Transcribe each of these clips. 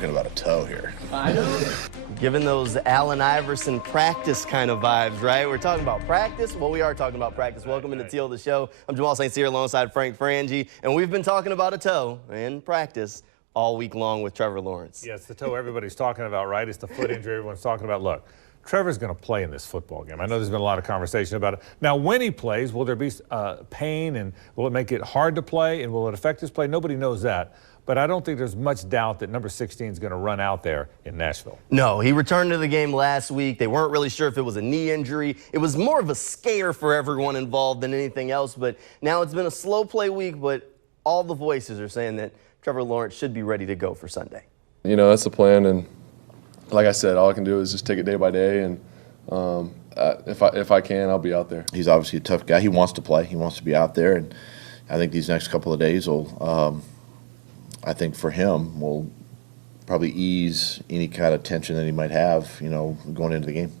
talking about a toe here. I know. Giving those Allen Iverson practice kind of vibes, right? We're talking about practice. Well, we are talking about practice. Welcome into Teal, the show. I'm Jamal St. Cyr alongside Frank Frangie, and we've been talking about a toe in practice all week long with Trevor Lawrence. Yeah, it's the toe everybody's talking about, right? It's the foot injury everyone's talking about. Look, Trevor's going to play in this football game. I know there's been a lot of conversation about it. Now, when he plays, will there be pain, and will it make it hard to play, and will it affect his play? Nobody knows that. But I don't think there's much doubt that number 16 is going to run out there in Nashville. No, he returned to the game last week. They weren't really sure if it was a knee injury. It was more of a scare for everyone involved than anything else. But now it's been a slow play week, but all the voices are saying that Trevor Lawrence should be ready to go for Sunday. You know, that's the plan, and like I said, all I can do is just take it day by day, and if I can, I'll be out there. He's obviously a tough guy. He wants to play. He wants to be out there, and I think these next couple of days will, I think for him, will probably ease any kind of tension that he might have, you know, going into the game.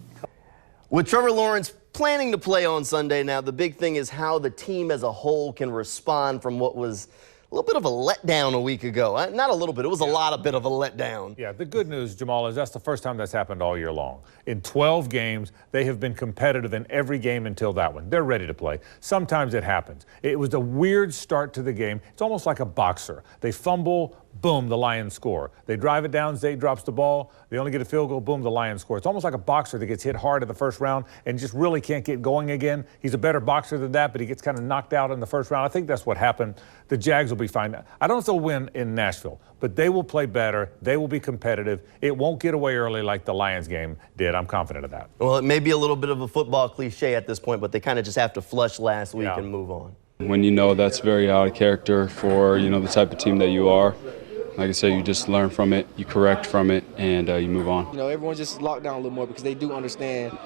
With Trevor Lawrence planning to play on Sunday now, the big thing is how the team as a whole can respond from what was a little bit of a letdown a week ago. Not a little bit. It was a lot of bit of a letdown. Yeah, the good news, Jamal, is that's the first time that's happened all year long. In 12 games, they have been competitive in every game until that one. They're ready to play. Sometimes it happens. It was a weird start to the game. It's almost like a boxer. They fumble, boom, the Lions score. They drive it down, Zay drops the ball. They only get a field goal, boom, the Lions score. It's almost like a boxer that gets hit hard in the first round and just really can't get going again. He's a better boxer than that, but he gets kind of knocked out in the first round. I think that's what happened. The Jags will be fine. I don't know if they'll win in Nashville, but they will play better. They will be competitive. It won't get away early like the Lions game did. I'm confident of that. Well, it may be a little bit of a football cliche at this point, but they kind of just have to flush last week and move on. When you know that's very out of character for, you know, the type of team that you are, like I said, you just learn from it, you correct from it, and you move on. You know, everyone's just locked down a little more because they do understand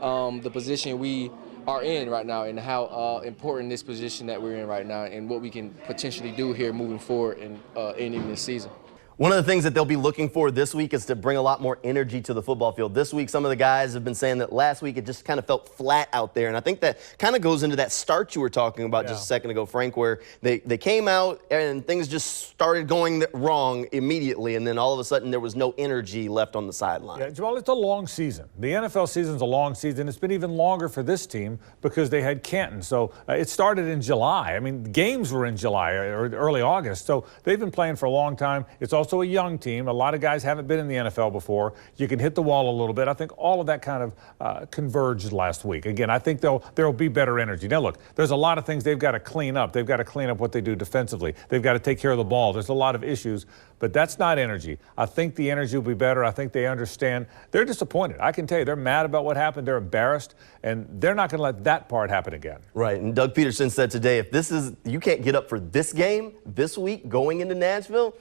the position we are in right now and how important this position that we're in right now and what we can potentially do here moving forward and ending this season. One of the things that they'll be looking for this week is to bring a lot more energy to the football field. This week, some of the guys have been saying that last week it just kind of felt flat out there. And I think that kind of goes into that start you were talking about just a second ago, Frank, where they came out and things just started going wrong immediately. And then all of a sudden there was no energy left on the sideline. Yeah, Jamal, it's a long season. The NFL season's a long season. It's been even longer for this team because they had Canton. So it started in July. I mean, games were in July or early August. So they've been playing for a long time. It's also a young team. A lot of guys haven't been in the NFL before. You can hit the wall a little bit. I think all of that kind of converged last week. Again, I think there'll be better energy. Now, look, there's a lot of things they've got to clean up. They've got to clean up what they do defensively. They've got to take care of the ball. There's a lot of issues, but that's not energy. I think the energy will be better. I think they understand. They're disappointed. I can tell you, they're mad about what happened. They're embarrassed, and they're not going to let that part happen again. Right, and Doug Peterson said today, if you can't get up for this game this week going into Nashville,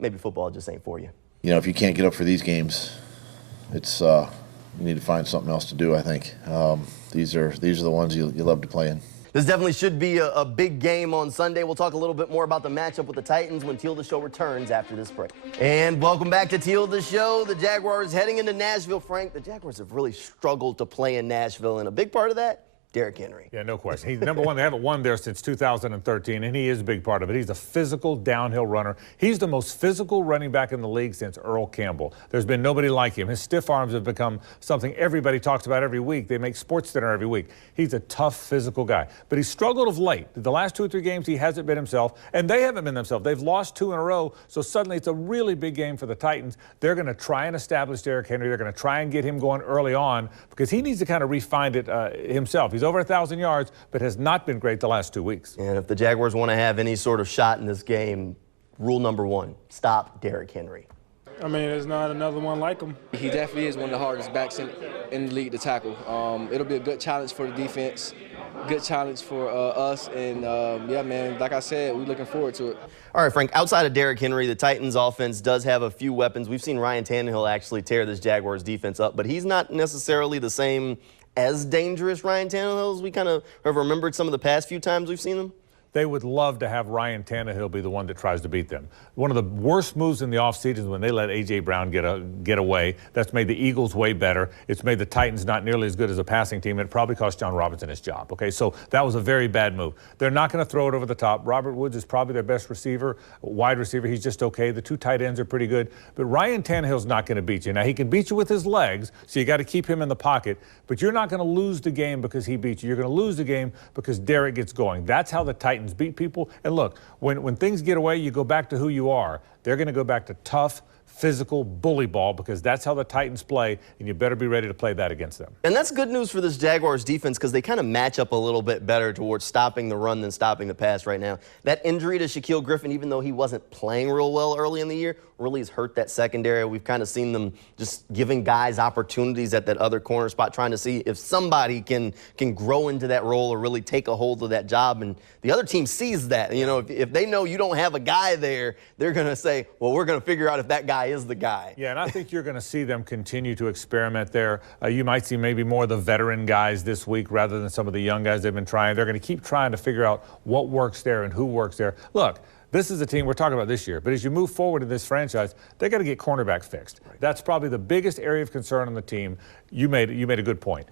maybe football just ain't for you. You know, if you can't get up for these games, it's you need to find something else to do, I think. These are the ones you love to play in. This definitely should be a big game on Sunday. We'll talk a little bit more about the matchup with the Titans when Teal the Show returns after this break. And welcome back to Teal the Show. The Jaguars heading into Nashville. Frank, the Jaguars have really struggled to play in Nashville, and a big part of that, Derrick Henry. Yeah, no question. He's number one. They haven't won there since 2013, and he is a big part of it. He's a physical downhill runner. He's the most physical running back in the league since Earl Campbell. There's been nobody like him. His stiff arms have become something everybody talks about every week. They make SportsCenter every week. He's a tough, physical guy. But he's struggled of late. The last 2 or 3 games, he hasn't been himself, and they haven't been themselves. They've lost 2 in a row, so suddenly it's a really big game for the Titans. They're going to try and establish Derrick Henry. They're going to try and get him going early on because he needs to kind of refine it himself. He's over 1,000 yards, but has not been great the last 2 weeks. And if the Jaguars want to have any sort of shot in this game, rule number 1, stop Derrick Henry. I mean, there's not another one like him. He definitely is one of the hardest backs in the league to tackle. It'll be a good challenge for the defense, good challenge for us, and yeah, man, like I said, we're looking forward to it. All right, Frank, outside of Derrick Henry, the Titans offense does have a few weapons. We've seen Ryan Tannehill actually tear this Jaguars defense up, but he's not necessarily the same as dangerous Ryan Tannehill as we kind of have remembered some of the past few times we've seen him. they would love to have Ryan Tannehill be the one that tries to beat them. One of the worst moves in the offseason is when they let A.J. Brown get away. That's made the Eagles way better. It's made the Titans not nearly as good as a passing team. It probably cost John Robinson his job. Okay, so that was a very bad move. They're not going to throw it over the top. Robert Woods is probably their best receiver, wide receiver. He's just okay. The two tight ends are pretty good. But Ryan Tannehill's not going to beat you. Now, he can beat you with his legs, so you got to keep him in the pocket. But you're not going to lose the game because he beats you. You're going to lose the game because Derrick gets going. That's how the Titans beat people. And look, when things get away, you go back to who you are. They're going to go back to tough, physical bully ball because that's how the Titans play, and you better be ready to play that against them. And that's good news for this Jaguars defense because they kind of match up a little bit better towards stopping the run than stopping the pass right now. That injury to Shaquille Griffin, even though he wasn't playing real well early in the year, really has hurt that secondary. We've kind of seen them just giving guys opportunities at that other corner spot, trying to see if somebody can grow into that role or really take a hold of that job. And the other team sees that. You know, if they know you don't have a guy there, they're going to say, well, we're going to figure out if that guy is the guy. Yeah, and I think you're going to see them continue to experiment there. You might see maybe more of the veteran guys this week rather than some of the young guys they've been trying. They're going to keep trying to figure out what works there and who works there. Look, this is a team we're talking about this year, but as you move forward in this franchise, they got to get cornerback fixed. That's probably the biggest area of concern on the team. You made a good point.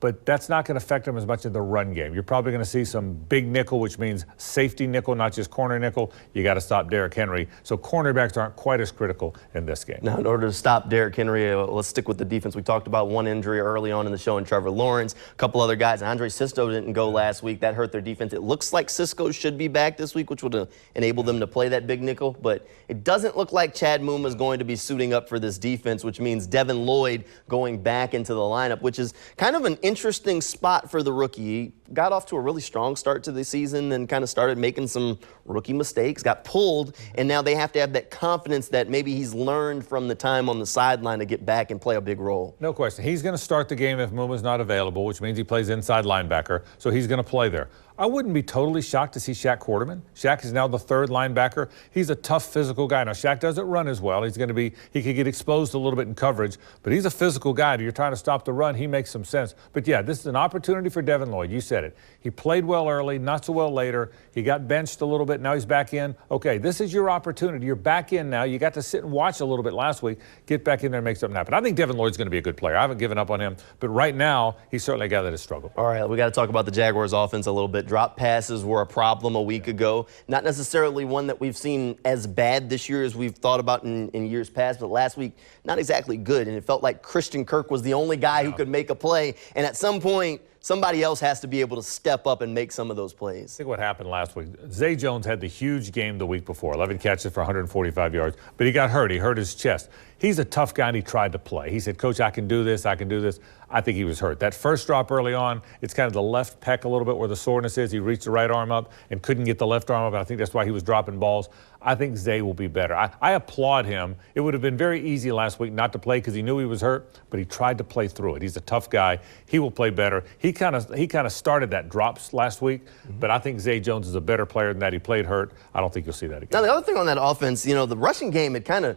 But that's not going to affect them as much in the run game. You're probably going to see some big nickel, which means safety nickel, not just corner nickel. You got to stop Derrick Henry. So cornerbacks aren't quite as critical in this game. Now, in order to stop Derrick Henry, let's stick with the defense. We talked about one injury early on in the show in Trevor Lawrence. A couple other guys. Andre Sisto didn't go last week. That hurt their defense. It looks like Cisco should be back this week, which would enable them to play that big nickel. But it doesn't look like Chad Muma is going to be suiting up for this defense, which means Devin Lloyd going back into the lineup, which is kind of an interesting spot for the rookie. He got off to a really strong start to the season and kind of started making some rookie mistakes, got pulled, and now they have to have that confidence that maybe he's learned from the time on the sideline to get back and play a big role. No question. He's going to start the game if Muma's not available, which means he plays inside linebacker, so he's going to play there. I wouldn't be totally shocked to see Shaq Quarterman. Shaq is now the third linebacker. He's a tough, physical guy. Now, Shaq doesn't run as well. He could get exposed a little bit in coverage, but he's a physical guy. You're trying to stop the run. He makes some sense. But, yeah, this is an opportunity for Devin Lloyd. You said it. He played well early, not so well later. He got benched a little bit. Now he's back in. Okay, this is your opportunity. You're back in now. You got to sit and watch a little bit last week. Get back in there and make something happen. I think Devin Lloyd's going to be a good player. I haven't given up on him, but right now he's certainly a guy that has struggled. All right, we got to talk about the Jaguars offense a little bit. Drop passes were a problem a week ago. Not necessarily one that we've seen as bad this year as we've thought about in years past, but last week, not exactly good. And it felt like Christian Kirk was the only guy who could make a play. And at some point, somebody else has to be able to step up and make some of those plays. I think what happened last week, Zay Jones had the huge game the week before, 11 catches for 145 yards, but he got hurt. He hurt his chest. He's a tough guy, and he tried to play. He said, Coach, I can do this, I can do this. I think he was hurt. That first drop early on, it's kind of the left pec a little bit where the soreness is. He reached the right arm up and couldn't get the left arm up, and I think that's why he was dropping balls. I think Zay will be better. I applaud him. It would have been very easy last week not to play because he knew he was hurt, but he tried to play through it. He's a tough guy. He will play better. He kind of started that drops last week, but I think Zay Jones is a better player than that. He played hurt. I don't think you'll see that again. Now, the other thing on that offense, you know, the rushing game had kind of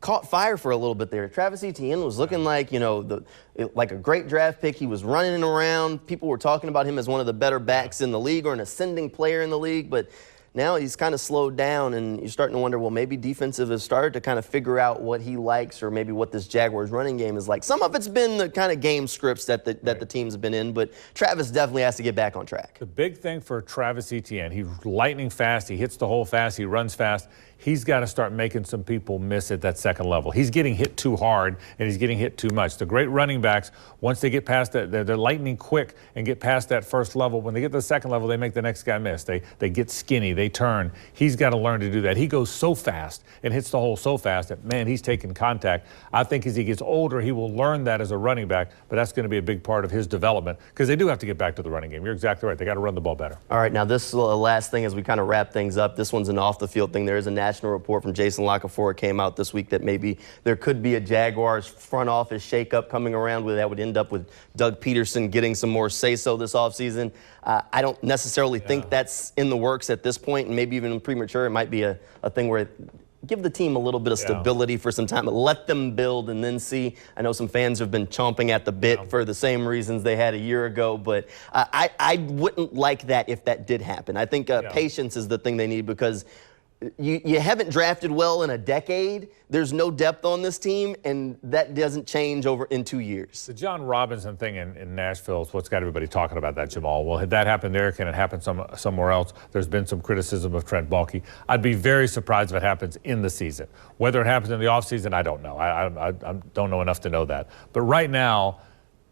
caught fire for a little bit there. Travis Etienne was looking like, you know, like a great draft pick. He was running around. People were talking about him as one of the better backs in the league or an ascending player in the league, but now he's kind of slowed down, and you're starting to wonder, well, maybe defensive has started to kind of figure out what he likes or maybe what this Jaguars running game is like. Some of it's been the kind of game scripts that the teams have been in, but Travis definitely has to get back on track. The big thing for Travis Etienne, he's lightning fast, he hits the hole fast, he runs fast. He's got to start making some people miss at that second level. He's getting hit too hard, and he's getting hit too much. The great running backs, once they get past that, they're lightning quick and get past that first level. When they get to the second level, they make the next guy miss. They get skinny, they turn. He's got to learn to do that. He goes so fast and hits the hole so fast that, man, he's taking contact. I think as he gets older, he will learn that as a running back, but that's going to be a big part of his development because they do have to get back to the running game. You're exactly right. They got to run the ball better. All right, now this last thing as we kind of wrap things up. This one's an off-the-field thing. There is a national report from Jason Lockefour came out this week that maybe there could be a Jaguars front office shakeup coming around where that would end up with Doug Peterson getting some more say-so this offseason. I don't necessarily think that's in the works at this point, and maybe even premature. It might be a thing where give the team a little bit of stability for some time, let them build and then see. I know some fans have been chomping at the bit for the same reasons they had a year ago, but I wouldn't like that if that did happen. I think patience is the thing they need, because you haven't drafted well in a decade. There's no depth on this team, and that doesn't change in 2 years. The John Robinson thing in Nashville is what's got everybody talking about that, Jamal. Well, had that happened there, can it happen somewhere else? There's been some criticism of Trent Baalke. I'd be very surprised if it happens in the season. Whether it happens in the offseason, I don't know. I don't know enough to know that. But right now,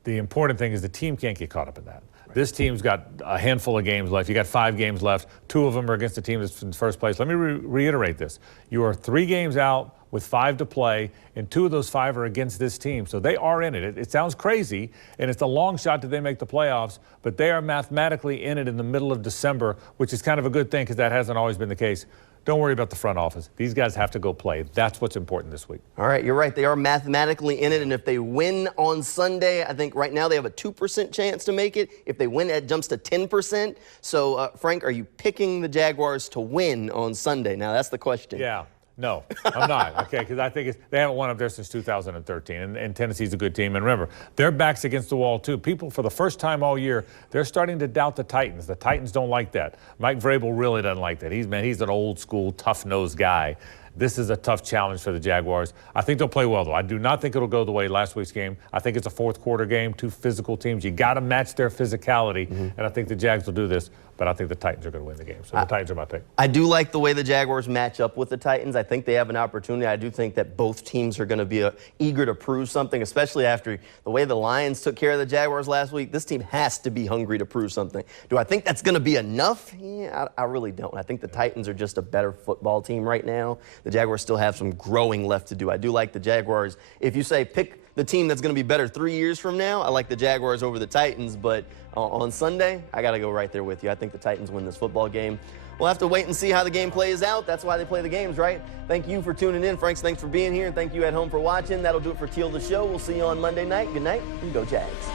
the important thing is the team can't get caught up in that. This team's got a handful of games left. You got 5 games left. 2 of them are against the team that's in first place. Let me reiterate this. You are 3 games out with 5 to play, and 2 of those 5 are against this team. So they are in it. It sounds crazy, and it's a long shot that they make the playoffs, but they are mathematically in it in the middle of December, which is kind of a good thing because that hasn't always been the case. Don't worry about the front office. These guys have to go play. That's what's important this week. All right, you're right. They are mathematically in it, and if they win on Sunday, I think right now they have a 2% chance to make it. If they win, it jumps to 10%. So, Frank, are you picking the Jaguars to win on Sunday? Now, that's the question. Yeah. No, I'm not, okay, because I think they haven't won up there since 2013, and Tennessee's a good team. And remember, their back's against the wall, too. People, for the first time all year, they're starting to doubt the Titans. The Titans don't like that. Mike Vrabel really doesn't like that. He's an old-school, tough-nosed guy. This is a tough challenge for the Jaguars. I think they'll play well, though. I do not think it'll go the way last week's game. I think it's a fourth-quarter game, 2 physical teams. You got to match their physicality, and I think the Jags will do this. But I think the Titans are going to win the game. So the Titans are my pick. I do like the way the Jaguars match up with the Titans. I think they have an opportunity. I do think that both teams are going to be eager to prove something, especially after the way the Lions took care of the Jaguars last week. This team has to be hungry to prove something. Do I think that's going to be enough? Yeah, I really don't. I think the Titans are just a better football team right now. The Jaguars still have some growing left to do. I do like the Jaguars. If you say pick the team that's going to be better 3 years from now, I like the Jaguars over the Titans, but on Sunday, I got to go right there with you. I think the Titans win this football game. We'll have to wait and see how the game plays out. That's why they play the games, right? Thank you for tuning in. Franks, thanks for being here, and thank you at home for watching. That'll do it for Teal the Show. We'll see you on Monday night. Good night, and go Jags.